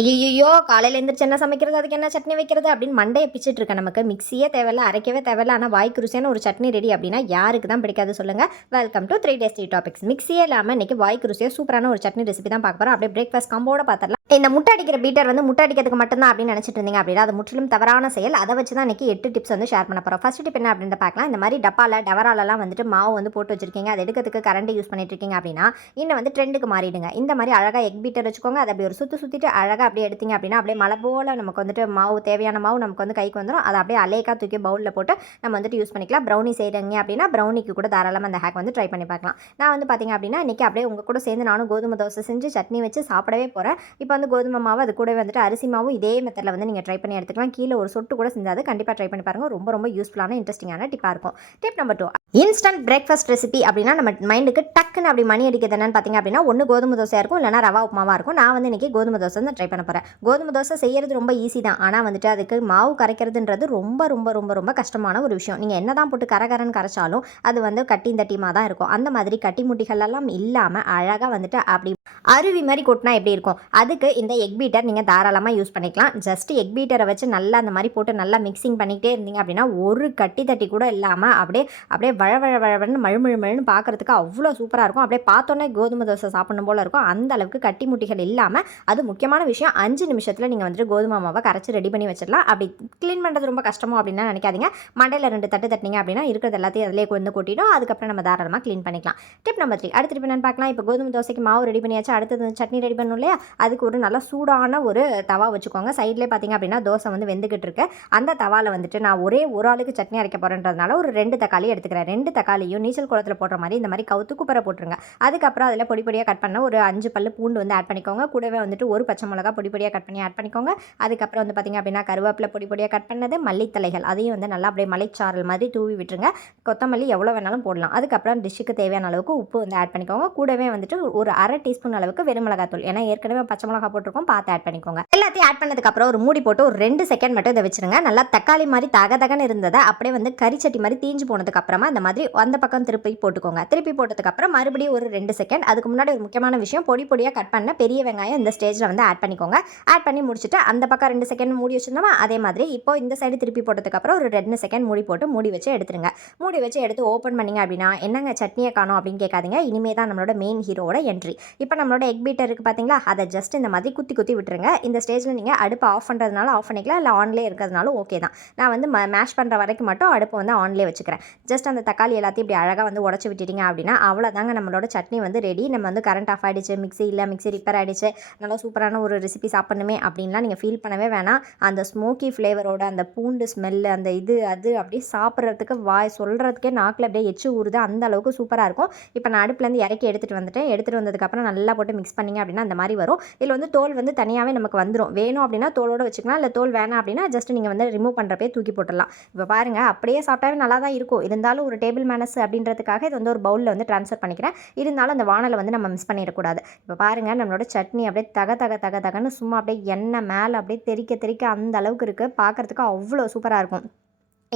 ஐயையோ காலையில் எழுந்திரிச்சு என்ன சமைக்கிறது? அதுக்கு என்ன சட்னி வைக்கிறது? அப்படின்னு மண்டையை பிச்சுட்டு இருக்க. நமக்கு மிக்ஸியே தேவையில்ல அரைக்கவே தேவையில்ல. ஆனால் வாய்க்கு ருசியான ஒரு சட்னி ரெடி அப்படின்னா யாருக்கு தான் பிடிக்காது சொல்லுங்க. Welcome to three days three topics மிக்சியே இல்லாமல் இன்னைக்கு வாய்க்கு ருசியாக சூப்பரான ஒரு சட்னி ரெசிபி தான் பார்க்க போகிறோம் அப்படியே பிரேக்ஃபாஸ்ட் காம்போட பார்த்துடலாம். இந்த முட்டை அடிக்கிற பீட்டர் வந்து முட்டை அடிக்கிறதுக்கு மட்டும்தான் அப்படின்னு நினச்சிட்டு இருந்தீங்க அப்படின்னா அது முற்றிலும் தவறான செயல். அதை வச்சு தான் இன்றைக்கி எட்டு டிப்ஸ் வந்து ஷேர் பண்ண போகிறோம் ஃபர்ஸ்ட் டிப் என்ன அப்படின்னு பார்க்கலாம். இந்த மாதிரி டப்பாவில் டவராலலாம் வந்துட்டு மாவு வந்து போட்டு வச்சிருக்கீங்க. அது எடுக்கிறதுக்கு கரண்ட் யூஸ் பண்ணிட்டு இருக்கீங்க அப்படின்னா இன்னும் வந்து ட்ரெண்டுக்கு மாறிடுங்க. இந்த மாதிரி அழகாக எக் பீட்டர் வச்சுக்கோங்க. அதை அப்படி ஒரு சுற்றி சுற்றிட்டு அழகாக அப்படியே எடுத்தீங்க அப்படின்னா அப்படியே மழை போல் நமக்கு வந்துட்டு மாவு தேவையான மாவு நமக்கு வந்து கைக்கு வந்துடும் அதை அப்படியே அலேக்கா தூக்கி பவுலில் போட்டு நம்ம வந்துட்டு யூஸ் பண்ணிக்கலாம். ப்ரௌனி செய்கிறீங்க அப்படின்னா ப்ரௌனிக்கு கூட தாராளமாக அந்த ஹேக் வந்து ட்ரை பண்ணி பார்க்கலாம். நான் வந்து பார்த்தீங்க அப்படின்னா இன்றைக்கி அப்படியே உங்கள் கூட சேர்ந்து நானும் கோதுமை தோசை செஞ்சு சட்னி வச்சு சாப்பிடவே போகிறேன் இப்போ வந்து கோதுமை மாவு அது கூட வந்துட்டு அரிசி மாவும் இதே மெத்தடில் வந்து நீங்கள் ட்ரை பண்ணி எடுத்துக்கலாம். கீழே ஒரு சொட்டு கூட செஞ்சாது. கண்டிப்பாக ட்ரை பண்ணி பாருங்கள் ரொம்ப ரொம்ப யூஸ்ஃபுல்லான இன்ட்ரெஸ்டிங்கான டிப்பாக இருக்கும். Tip number two instant breakfast recipe அப்படின்னா நம்ம மைண்டுக்கு டக்குன்னு அப்படி மணி அடிக்கிறது என்னன்னு பார்த்தீங்க அப்படின்னா ஒன்று கோதுமை தோசையாக இருக்கும் இல்லைனா ரவா உப்புமாவாக இருக்கும். நான் வந்து இன்றைக்கி கோதுமை தோசை தான் ட்ரை பண்ண போகிறேன் கோதுமை தோசை செய்யறது ரொம்ப ஈஸி தான். ஆனால் வந்துட்டு அதுக்கு மாவு கரைக்கிறதுன்றது ரொம்ப ரொம்ப ரொம்ப ரொம்ப கஷ்டமான ஒரு விஷயம். நீங்கள் என்ன தான் போட்டு கரகரன்னு கரைச்சாலும் அது வந்து கட்டி தட்டியமாக தான் இருக்கும். அந்த மாதிரி கட்டி முட்டிகள் எல்லாம் இல்லாமல் அழகாக வந்துட்டு அப்படி அருவி மாதிரி கொட்டினா எப்படி இருக்கும்? அதுக்கு இந்த எக் பீட்டர் நீங்கள் தாராளமாக யூஸ் பண்ணிக்கலாம். ஜஸ்ட் எக் பீட்டரை வச்சு நல்லா அந்த மாதிரி போட்டு நல்லா மிக்சிங் பண்ணிக்கிட்டே இருந்தீங்க அப்படின்னா ஒரு கட்டி தட்டி கூட இல்லாமல் அப்படியே அப்படியே வழ வழ வழன்னு பார்க்குறதுக்கு அவ்வளோ சூப்பராக இருக்கும். அப்படியே பார்த்தோன்னே கோதுமை தோசை சாப்பிடணும் போல் இருக்கும். அந்த அளவுக்கு கட்டி முட்டிகள் இல்லாமல் அது முக்கியமான விஷயம். அஞ்சு நிமிஷத்தில் நீங்கள் வந்துட்டு கோதுமை மாவை கரைச்சி ரெடி பண்ணி வச்சிடலாம். அப்படி க்ளீன் பண்ணுறது ரொம்ப கஷ்டமோ அப்படின்னா நினைக்காதீங்க. மண்டையில் ரெண்டு தட்டு தட்டினீங்க அப்படின்னா இருக்கிறது எல்லாத்தையும் அதிலே கொண்டு கொட்டிடும். அதுக்கப்புறம் நம்ம தாராளமாக க்ளீன் பண்ணிக்கலாம். டிப் நம்பர் த்ரீ அடுத்து டிப் என்னன்னு பார்க்கலாம். இப்போ கோதுமை தோசைக்கு மாவு ரெடி பண்ணியாச்சு. அடுத்தது சட்னி ரெடி பண்ணணும் இல்லையா? அதுக்கு ஒரு நல்ல சூடான ஒரு தவா வச்சுக்கோங்க. சைட்லேயே பார்த்தீங்க அப்படின்னா தோசை வந்து வெந்துக்கிட்டு இருக்கு. அந்த தவாவில் வந்துட்டு நான் ஒரே ஒரு ஆளுக்கு சட்னி அரைக்க போகிறேன்றதுனால ஒரு ரெண்டு தக்காளி எடுத்துக்கிறேன். ரெண்டு தக்காளியும் நீச்சல் குளத்தில் போடுற மாதிரி இந்த மாதிரி கவுத்து குப்பரை போட்டுருங்க. அதுக்கப்புறம் அதில் பொடி பொடியாக கட் பண்ண ஒரு அஞ்சு பல்லு பூண்டு வந்து ஆட் பண்ணிக்கோங்க. கூடவே வந்துட்டு ஒரு பச்சை மிளகா பொடி பொடியாக கட் பண்ணி ஆட் பண்ணிக்கோங்க. அதுக்கப்புறம் வந்து பார்த்திங்க அப்படின்னா கருவேப்பிலை பொடி பொடியாக கட் பண்ணது மல்லித்தலைகள் அதையும் வந்து நல்லா அப்படியே மலைச்சாரல் மாதிரி தூவி விட்டுருங்க. கொத்தமல்லி எவ்வளோ வேணாலும் போடலாம். அதுக்கப்புறம் டிஷ்ஷுக்கு தேவையான அளவுக்கு உப்பு வந்து ஆட் பண்ணிக்கோங்க. கூடவே வந்துட்டு ஒரு அரை டீஸ்பூன் அளவுக்கு வெறும் மிளகாத்தூள் ஏன்னா ஏற்கனவே பச்சை மிளகா போட்டிருக்கோம். பார்த்து ஆட் பண்ணிக்கோங்க. எல்லாத்தையும் ஆட் பண்ணதுக்கப்புறம் ஒரு மூடி போட்டு ஒரு ரெண்டு செகண்ட் மட்டும் இதை வச்சிருங்க. நல்லா தக்காளி மாதிரி தக தகன்னு இருந்ததை அப்படியே வந்து கறிச்சட்டி மாதிரி தீஞ்சு போனதுக்கு அப்புறமா இந்த மாதிரி அந்த பக்கம் திருப்பி போட்டுக்கோங்க. திருப்பி போட்டதுக்கு அப்புறம் மறுபடியும் ஒரு ரெண்டு செகண்ட் அதுக்கு முன்னாடி ஒரு முக்கியமான விஷயம் பொடி பொடியாக கட் பண்ண பெரிய வெங்காயம் இந்த ஸ்டேஜில் வந்து ஆட் பண்ணிக்கோங்க. ஆட் பண்ணி முடிச்சுட்டு அந்த பக்கம் ரெண்டு செகண்ட் மூடி வச்சிருந்தோமா அதே மாதிரி இப்போ இந்த சைடு திருப்பி போட்டதுக்கு அப்புறம் ஒரு ரெண்டு செகண்ட் மூடி போட்டு மூடி வச்சு எடுத்துருங்க. மூடி வச்சு எடுத்து ஓப்பன் பண்ணீங்க அப்படின்னா என்னங்க சட்னியை காணும் அப்படின்னு கேட்காதீங்க. இனிமே தான் நம்மளோட மெயின் ஹீரோவோட என்ட்ரி இப்போ நம்மளோட எக் பீட்டர் இருக்குது பார்த்தீங்களா? அதை ஜஸ்ட் இந்த மாதிரி குத்தி குத்தி விட்டுருங்க. இந்த ஸ்டேஜில் நீங்கள் அடுப்பு ஆஃப் பண்ணுறதுனால ஆஃப் பண்ணிக்கலாம். இல்லை ஆன்லேயே இருக்கிறதுனாலும் ஓகே தான். நான் வந்து மேஷ் பண்ணுற வரைக்கும் மட்டும் அடுப்பு வந்து ஆன்லேயே வச்சுக்கிறேன். ஜஸ்ட் அந்த தக்காளி எல்லாத்தையும் இப்படி அழகாக வந்து உடச்சி விட்டுட்டீங்க அப்படின்னா அவ்வளோதாங்க நம்மளோட சட்னி வந்து ரெடி நம்ம வந்து கரண்ட் ஆஃப் ஆகிடுச்சு மிக்ஸி இல்லை மிக்சி ரிப்பேர் ஆகிடுச்சு நல்லா சூப்பரான ஒரு ரெசிபி சாப்பிடணுமே அப்படின்லாம் நீங்கள் ஃபீல் பண்ணவே வேணாம். அந்த ஸ்மோக்கி ஃப்ளேவரோட அந்த பூண்டு ஸ்மெல்லு அந்த இது அது அப்படியே சாப்பிட்றதுக்கு வாய் சொல்கிறதுக்கே நாக்கில் அப்படியே எச்சு ஊறுது. அந்த அளவுக்கு சூப்பராக இருக்கும். இப்போ நான் அடுப்புலேருந்து இறக்கி எடுத்துகிட்டு வந்துட்டேன். எடுத்துகிட்டு வந்ததுக்கப்புறம் நல்லா போட்டு மிக்ஸ் பண்ணிங்க அப்படின்னா அந்த மாதிரி வரும். இதில் வந்து தோல் வந்து தனியாகவே நமக்கு வந்துடும் வேணும் அப்படின்னா தோலோடு வச்சுக்கலாம் இல்லை தோல் வேணாம் அப்படின்னா ஜஸ்ட் நீங்கள் வந்து ரிமூவ் பண்ணுறப்பே தூக்கி போட்டுடலாம். இப்போ பாருங்கள் அப்படியே சாப்பிட்டாவே நல்லா தான் இருக்கும். இருந்தாலும் ஒரு டேபிள் மேனஸ் அப்படின்றதுக்காக இது வந்து ஒரு பவுலில் வந்து ட்ரான்ஸ்ஃபர் பண்ணிக்கிறேன். இருந்தாலும் அந்த வானலை வந்து நம்ம மிஸ் பண்ணிடக்கூடாது. இப்போ பாருங்கள் நம்மளோட சட்னி அப்படியே தக தக தக தகன்னு சும்மா அப்படியே எண்ணெய் மேலே அப்படியே தெறிக்க தெறிக்க அந்த அளவுக்கு இருக்குது பார்க்குறதுக்கு அவ்வளோ சூப்பராக இருக்கும்.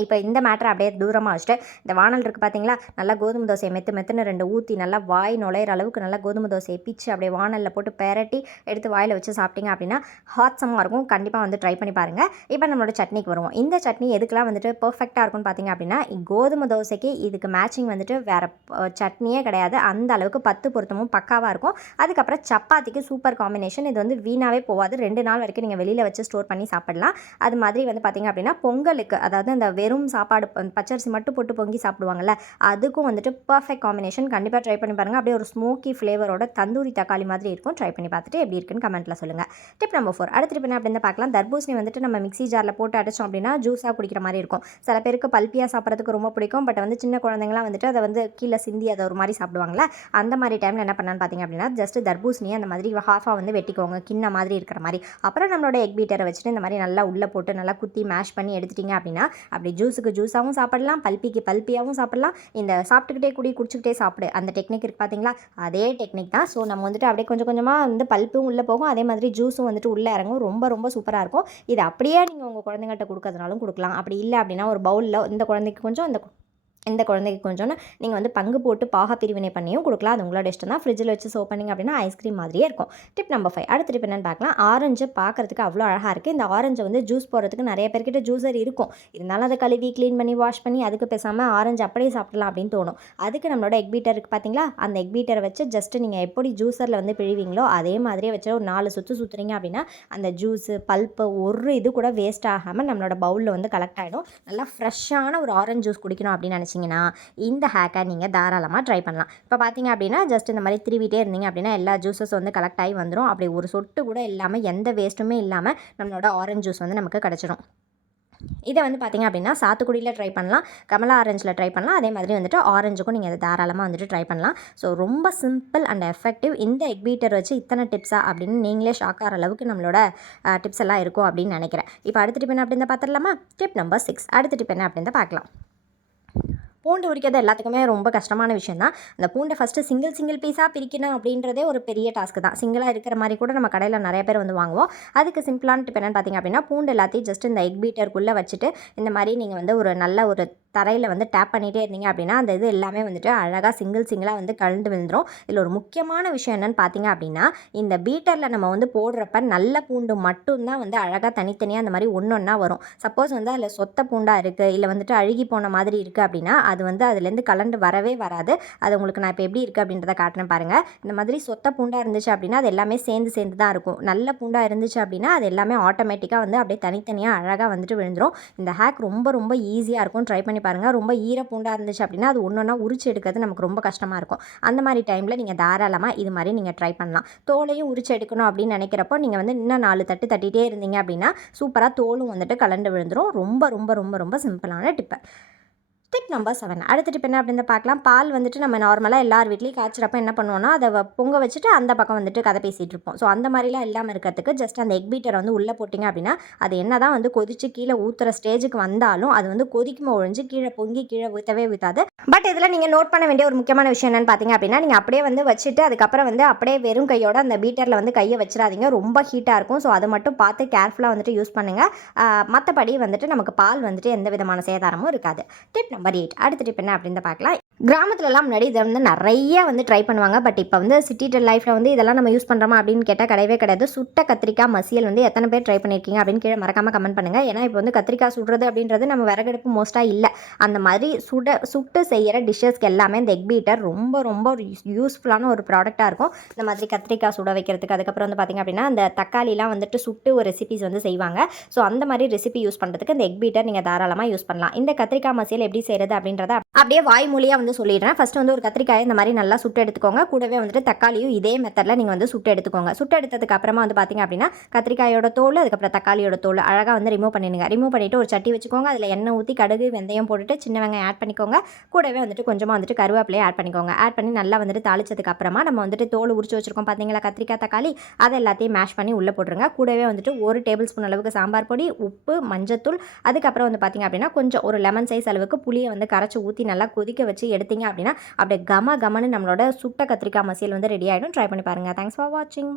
இப்போ இந்த மேட்டரை அப்படியே தூரமாக வச்சுட்டு இந்த வானல் இருக்குது பார்த்தீங்களா நல்லா கோதுமை தோசையை மெத்து மெத்துன்னு ரெண்டு ஊற்றி நல்லா வாய் நுழையிற அளவுக்கு நல்லா கோதுமை தோசையை பிச்சு அப்படியே வானலில் போட்டு பெரட்டி எடுத்து வாயில் வச்சு சாப்பிட்டீங்க அப்படின்னா ஹாட்ஸமாக இருக்கும். கண்டிப்பாக வந்து ட்ரை பண்ணி பாருங்கள் இப்போ நம்மளோட சட்னிக்கு வருவோம். இந்த சட்னி எதுக்கெலாம் வந்துட்டு பர்ஃபெக்டாக இருக்கும்னு பார்த்தீங்க அப்படின்னா கோதுமை தோசைக்கு இதுக்கு மேட்சிங் வந்துட்டு வேறு சட்னியே கிடையாது. அந்த அளவுக்கு பத்து பொருத்தமும் பக்காவாக இருக்கும். அதுக்கப்புறம் சப்பாத்திக்கு சூப்பர் காம்பினேஷன் இது வந்து வீணாகவே போகாது. ரெண்டு நாள் வரைக்கும் நீங்கள் வெளியில் வச்சு ஸ்டோர் பண்ணி சாப்பிடலாம். அது மாதிரி வந்து பார்த்தீங்க அப்படின்னா பொங்கலுக்கு அதாவது அந்த வெறும் சாப்பாடு பச்சரிசி மட்டும் போட்டு பொங்கி சாப்பிடுவாங்கல்ல அதுக்கும் வந்துட்டு பர்ஃபெக்ட் காம்பினேஷன் கண்டிப்பாக ட்ரை பண்ணி பாருங்கள் அப்படியே ஒரு ஸ்மோக்கி ஃப்ளேவரோட தந்தூரி தக்காளி மாதிரி இருக்கும். ட்ரை பண்ணி பார்த்துட்டு எப்படி இருக்குன்னு கமெண்ட்டில் சொல்லுங்கள் டிப் நம்பர் ஃபோர் அடுத்து டிப் என்ன அப்படின்னு பார்க்கலாம். தர்பூசணி வந்துட்டு நம்ம மிக்ஸி ஜாரில் போட்டு அடித்தோம் அப்படின்னா ஜூஸாக குடிக்கிற மாதிரி இருக்கும். சில பேருக்கு பல்பியாக சாப்பிட்றதுக்கு ரொம்ப பிடிக்கும். பட் வந்து சின்ன குழந்தைங்களாம் வந்துட்டு அதை வந்து கீழே சிந்தி அதை ஒரு மாதிரி சாப்பிடுவாங்களே அந்த மாதிரி டைமில் என்ன பண்ணான்னு பார்த்தீங்க அப்படின்னா ஜஸ்ட் தர்பூசணியை அந்த மாதிரி ஹாஃபாக வந்து வெட்டிக்கோங்க. கிண்ண மாதிரி இருக்கிற மாதிரி. அப்புறம் நம்மளோட எக் பீட்டரை வச்சுட்டு இந்த மாதிரி நல்லா உள்ளே போட்டு நல்லா குத்தி மேஷ் பண்ணி எடுத்துட்டிங்க அப்படின்னா அப்படி ஜூஸுக்கு ஜூஸாகவும் சாப்பிடலாம் பல்பிக்கு பல்பியாகவும் சாப்பிடலாம். இந்த சாப்பிட்டுக்கிட்டே குடி குடிச்சிக்கிட்டே சாப்பிடு. அந்த டெக்னிக் இருக்குது பார்த்தீங்களா அதே டெக்னிக் தான். ஸோ நம்ம வந்துட்டு அப்படியே கொஞ்சம் கொஞ்சமாக வந்து பல்ப்பும் உள்ளே போகும். அதே மாதிரி ஜூஸும் வந்துட்டு உள்ளே இறங்கும். ரொம்ப ரொம்ப சூப்பராக இருக்கும். இது அப்படியே நீங்கள் உங்கள் குழந்தைங்கள்ட்ட கொடுக்கறதுனாலும் கொடுக்கலாம். அப்படி இல்லை அப்படின்னா ஒரு பவுலில் இந்த குழந்தைக்கு கொஞ்சம் இந்த கு- இந்த குழந்தைக்கு கொஞ்சோன்னு நீங்கள் வந்து பங்கு போட்டு பாக பிரிவினை பண்ணியும் கொடுக்கலாம். அது உங்களோட இஷ்டம் தான். ஃப்ரிட்ஜில் வச்சு சோ பண்ணிங்க அப்படின்னா ஐஸ்கிரீம் மாதிரியே இருக்கும். டிப் நம்பர் ஃபைவ் அடுத்த டிப் என்னென்னு பார்க்கலாம். ஆரஞ்சு பார்க்குறதுக்கு அவ்வளோ அழகாக இருக்குது இந்த ஆரஞ்சை வந்து ஜூஸ் போடுறதுக்கு நிறைய பேர்கிட்ட ஜூஸர் இருக்கும். இருந்தாலும் அதை கழுவி க்ளீன் பண்ணி வாஷ் பண்ணி அதுக்கு பேசாமல் ஆரஞ்சு அப்படியே சாப்பிடலாம் அப்படின்னு தோணும். அதுக்கு நம்மளோட எக் பீட்டர் இருக்குது பார்த்தீங்களா அந்த எக் பீட்டரை வச்சு ஜஸ்ட்டு நீங்கள் எப்படி ஜூஸரில் வந்து பிழிவீங்களோ அதே மாதிரியே வச்சு ஒரு நாலு சுற்று சுற்றுறீங்க அப்படின்னா அந்த ஜூஸு பல்ப்பு ஒரு இது கூட வேஸ்ட் ஆகாமல் நம்மளோட பவுலில் வந்து கலெக்ட் ஆகிடும் நல்லா ஃப்ரெஷ்ஷான ஒரு ஆரஞ்சு ஜூஸ் குடிக்கணும் அப்படின்னு நினச்சி வச்சிங்கன்னா இந்த ஹேக்கை நீங்கள் தாராளமாக ட்ரை பண்ணலாம். இப்போ பார்த்தீங்க அப்படின்னா ஜஸ்ட் இந்த மாதிரி திருவிட்டே இருந்தீங்க அப்படின்னா எல்லா ஜூஸஸ் வந்து கலெக்ட் ஆகி வந்துடும் அப்படி ஒரு சொட்டு கூட இல்லாமல் எந்த வேஸ்ட்டுமே இல்லாமல் நம்மளோட ஆரஞ்சு ஜூஸ் வந்து நமக்கு கிடச்சிடும் இதை வந்து பார்த்திங்க அப்படின்னா சாத்துக்குடியில் ட்ரை பண்ணலாம். கமலா ஆரஞ்சில் ட்ரை பண்ணலாம். அதே மாதிரி வந்துட்டு ஆரஞ்சுக்கும் நீங்கள் அதை தாராளமாக வந்துட்டு ட்ரை பண்ணலாம். ஸோ ரொம்ப சிம்பிள் அண்ட் எஃபெக்டிவ் இந்த எக் பீட்டர் வச்சு இத்தனை டிப்ஸா அப்படின்னு நீங்களே ஷாக் ஆகிற அளவுக்கு நம்மளோட டிப்ஸ் எல்லாம் இருக்கும் அப்படின்னு நினைக்கிறேன். இப்போ அடுத்த டிப் என்ன அப்படின்னு பார்த்துடலாமா டிப் நம்பர் சிக்ஸ் அடுத்த டிப் என்ன அப்படின்னு பார்க்கலாம் பூண்டு உரிக்கிறது எல்லாத்துக்குமே ரொம்ப கஷ்டமான விஷயம் தான் அந்த பூண்டை ஃபஸ்ட்டு சிங்கிள் சிங்கிள் பீஸாக பிரிக்கணும் அப்படின்றதே ஒரு பெரிய டாஸ்க்கு தான். சிங்கிளாக இருக்கிற மாதிரி கூட நம்ம கடையில் நிறைய பேர் வந்து வாங்குவோம். அதுக்கு சிம்பிளான டிப் என்னென்னு பார்த்தீங்க அப்படின்னா பூண்டு எல்லாத்தையும் ஜஸ்ட் இந்த எக் பீட்டருக்குள்ளே வச்சுட்டு இந்த மாதிரி நீங்கள் வந்து ஒரு நல்ல ஒரு தரையில் வந்து டேப் பண்ணிகிட்டே இருந்தீங்க அப்படின்னா அந்த இது எல்லாமே வந்துட்டு அழகாக சிங்கிள் சிங்கிளாக வந்து கலந்து விழுந்துடும் இதில் ஒரு முக்கியமான விஷயம் என்னென்னு பார்த்தீங்க அப்படின்னா இந்த பீட்டரில் நம்ம வந்து போடுறப்ப நல்ல பூண்டு மட்டும்தான் வந்து அழகாக தனித்தனியாக அந்த மாதிரி ஒன்று ஒன்றா வரும். சப்போஸ் வந்து அதில் சொத்த பூண்டாக இருக்குது இல்லை வந்துட்டு அழுகி போன மாதிரி இருக்குது அப்படின்னா அது வந்து அதுலேருந்து கலண்டு வரவே வராது. அது உங்களுக்கு நான் இப்போ எப்படி இருக்குது அப்படின்றத காட்டினேன் பாருங்கள் இந்த மாதிரி சொத்த பூண்டாக இருந்துச்சு அப்படின்னா அது எல்லாமே சேர்ந்து சேர்ந்து தான் இருக்கும். நல்ல பூண்டாக இருந்துச்சு அப்படின்னா அது எல்லாமே ஆட்டோமேட்டிக்காக வந்து அப்படியே தனித்தனியாக அழகாக வந்துட்டு விழுந்துடும் இந்த ஹேக் ரொம்ப ரொம்ப ஈஸியாக இருக்கும். ட்ரை பண்ணி பாருங்கள் ரொம்ப ஈர பூண்டாக இருந்துச்சு அப்படின்னா அது ஒன்று ஒன்றா உரிச்சு எடுக்கிறது நமக்கு ரொம்ப கஷ்டமாக இருக்கும். அந்த மாதிரி டைமில் நீங்கள் தாராளமாக இது மாதிரி நீங்கள் ட்ரை பண்ணலாம். தோலையும் உரிச்சு எடுக்கணும் அப்படின்னு நினைக்கிறப்போ நீங்கள் வந்து இன்னும் நாலு தட்டு தட்டிகிட்டே இருந்தீங்க அப்படின்னா சூப்பராக தோலும் வந்துட்டு கலண்டு விழுந்துடும் ரொம்ப ரொம்ப ரொம்ப ரொம்ப சிம்பிளான டிப்பை டிப் நம்பர் செவன் அடுத்த டிப் என்ன அப்படின்னு பார்க்கலாம். பால் வந்துட்டு நம்ம நார்மலாக எல்லார் வீட்லேயும் காய்ச்சிறப்ப என்ன பண்ணுவோம்னா அதை பொங்க வச்சுட்டு அந்த பக்கம் வந்துட்டு கதை பேசிகிட்டு இருப்போம். ஸோ அந்த மாதிரிலாம் இல்லாமல் இருக்கிறதுக்கு ஜஸ்ட் அந்த எக் பீட்டர் வந்து உள்ளே போட்டிங்க அப்படின்னா அது என்ன தான் வந்து கொதிச்சு கீழே ஊற்றுற ஸ்டேஜுக்கு வந்தாலும் அது வந்து கொதிக்கும் ஒழிஞ்சு கீழே பொங்கி கீழே ஊற்றவே ஊற்றாது பட் இதில் நீங்கள் நோட் பண்ண வேண்டிய ஒரு முக்கியமான விஷயம் என்னன்னு பார்த்தீங்க அப்படின்னா நீங்கள் அப்படியே வந்து வச்சுட்டு அதுக்கப்புறம் வந்து அப்படியே வெறும் கையோட அந்த பீட்டரில் வந்து கையை வச்சிடாதீங்க. ரொம்ப ஹீட்டாக இருக்கும். ஸோ அதை மட்டும் பார்த்து கேர்ஃபுல்லாக வந்துட்டு யூஸ் பண்ணுங்கள் மற்றபடி வந்துட்டு நமக்கு பால் வந்துட்டு எந்த விதமான சேதாரமும் இருக்காது. டிப் நம்பர் எயிட் அடுத்த டிப் என்ன அப்படின்னு பார்க்கலாம். கிராமத்துலலாம் முன்னாடி இதை வந்து நிறைய வந்து ட்ரை பண்ணுவாங்க. பட் இப்போ வந்து சிட்டி லைஃப்பில் வந்து இதெல்லாம் நம்ம யூஸ் பண்ணுறோமா அப்படின்னு கேட்டால் கிடையவே கிடையாது. சுட்ட கத்திரிக்காய் மசியல் வந்து எத்தனை பேர் ட்ரை பண்ணியிருக்கீங்க அப்படின்னு கீழே மறக்காமல் கமெண்ட் பண்ணுங்கள் ஏன்னா இப்போ வந்து கத்திரிக்காய் சுடுறது அப்படின்றது நம்ம விறகடுப்பு மோஸ்ட்டாக இல்லை. அந்த மாதிரி சுட சுட்டு செய்கிற டிஷ்ஷஸ்க்கு எல்லாமே இந்த எக் பீட்டர் ரொம்ப ரொம்ப ஒரு யூஸ்ஃபுல்லான ஒரு ப்ராடக்ட்டாக இருக்கும். இந்த மாதிரி கத்திரிக்காய் சுட வைக்கிறதுக்கு. அதுக்கப்புறம் வந்து பார்த்திங்க அப்படின்னா அந்த தக்காளிலாம் வந்துட்டு சுட்டு ஒரு ரெசிபிஸ் வந்து செய்வாங்க. ஸோ அந்த மாதிரி ரெசிபி யூஸ் பண்ணுறதுக்கு இந்த எக் பீட்டர் நீங்கள் தாராளமாக யூஸ் பண்ணலாம். இந்த கத்திரிக்காய் மசியல் எப்படி செய்கிறது அப்படின்றத அப்படியே வாய் மூலியாக வந்து சொல்லிடுறேன். ஃபஸ்ட்டு வந்து ஒரு கத்திரிக்காயை இந்த மாதிரி நல்லா சுட்டு எடுத்துக்கோங்க. கூடவே வந்துட்டு தக்காளியும் இதே மெத்தடில் நீங்கள் வந்து சுட்டு எடுத்துக்கோங்க. சுட்டு எடுத்ததுக்கு அப்புறமா வந்து பார்த்தீங்க அப்படின்னா கத்திரிக்காயோட தோல் அதுக்கப்புறம் தக்காளியோட தோல் அழகாக வந்து ரிமூவ் பண்ணிடுங்க. ரிமூவ் பண்ணிவிட்டு ஒரு சட்டி வச்சுக்கோங்க. அதில் எண்ணெய் ஊற்றி கடுகு வெந்தயம் போட்டுட்டு சின்ன வெங்காயம் ஆட் பண்ணிக்கோங்க. கூடவே வந்துட்டு கொஞ்சமாக வந்துட்டு கருவேப்பிலையை ஆட் பண்ணிக்கோங்க. ஆட் பண்ணி நல்லா வந்துட்டு தாளிச்சதுக்கு அப்புறமா நம்ம வந்துட்டு தோல் உரிச்சு வச்சிருக்கோம் பார்த்தீங்களா கத்திரிக்காய் தக்காளி? அதை எல்லாத்தையும் மேஷ் பண்ணி உள்ளே போட்டுருங்க. கூடவே வந்துட்டு ஒரு டேபிள் ஸ்பூன் அளவுக்கு சாம்பார் பொடி உப்பு மஞ்சத்தூள். அதுக்கப்புறம் வந்து பார்த்தீங்க அப்படின்னா கொஞ்சம் ஒரு லெமன் சைஸ் அளவுக்கு புளியை வந்து கரைச்சி ஊற்றி நல்லா கொதிக்க வச்சு எடுத்தீங்க அப்படின்னா அப்படியே கம கமன்னு நம்மளோட சுட்ட கத்திரிக்காய் மசியல் வந்து ரெடி ஆகிடும் ட்ரை பண்ணி பாருங்கள் தேங்க்ஸ் ஃபார் வாட்சிங்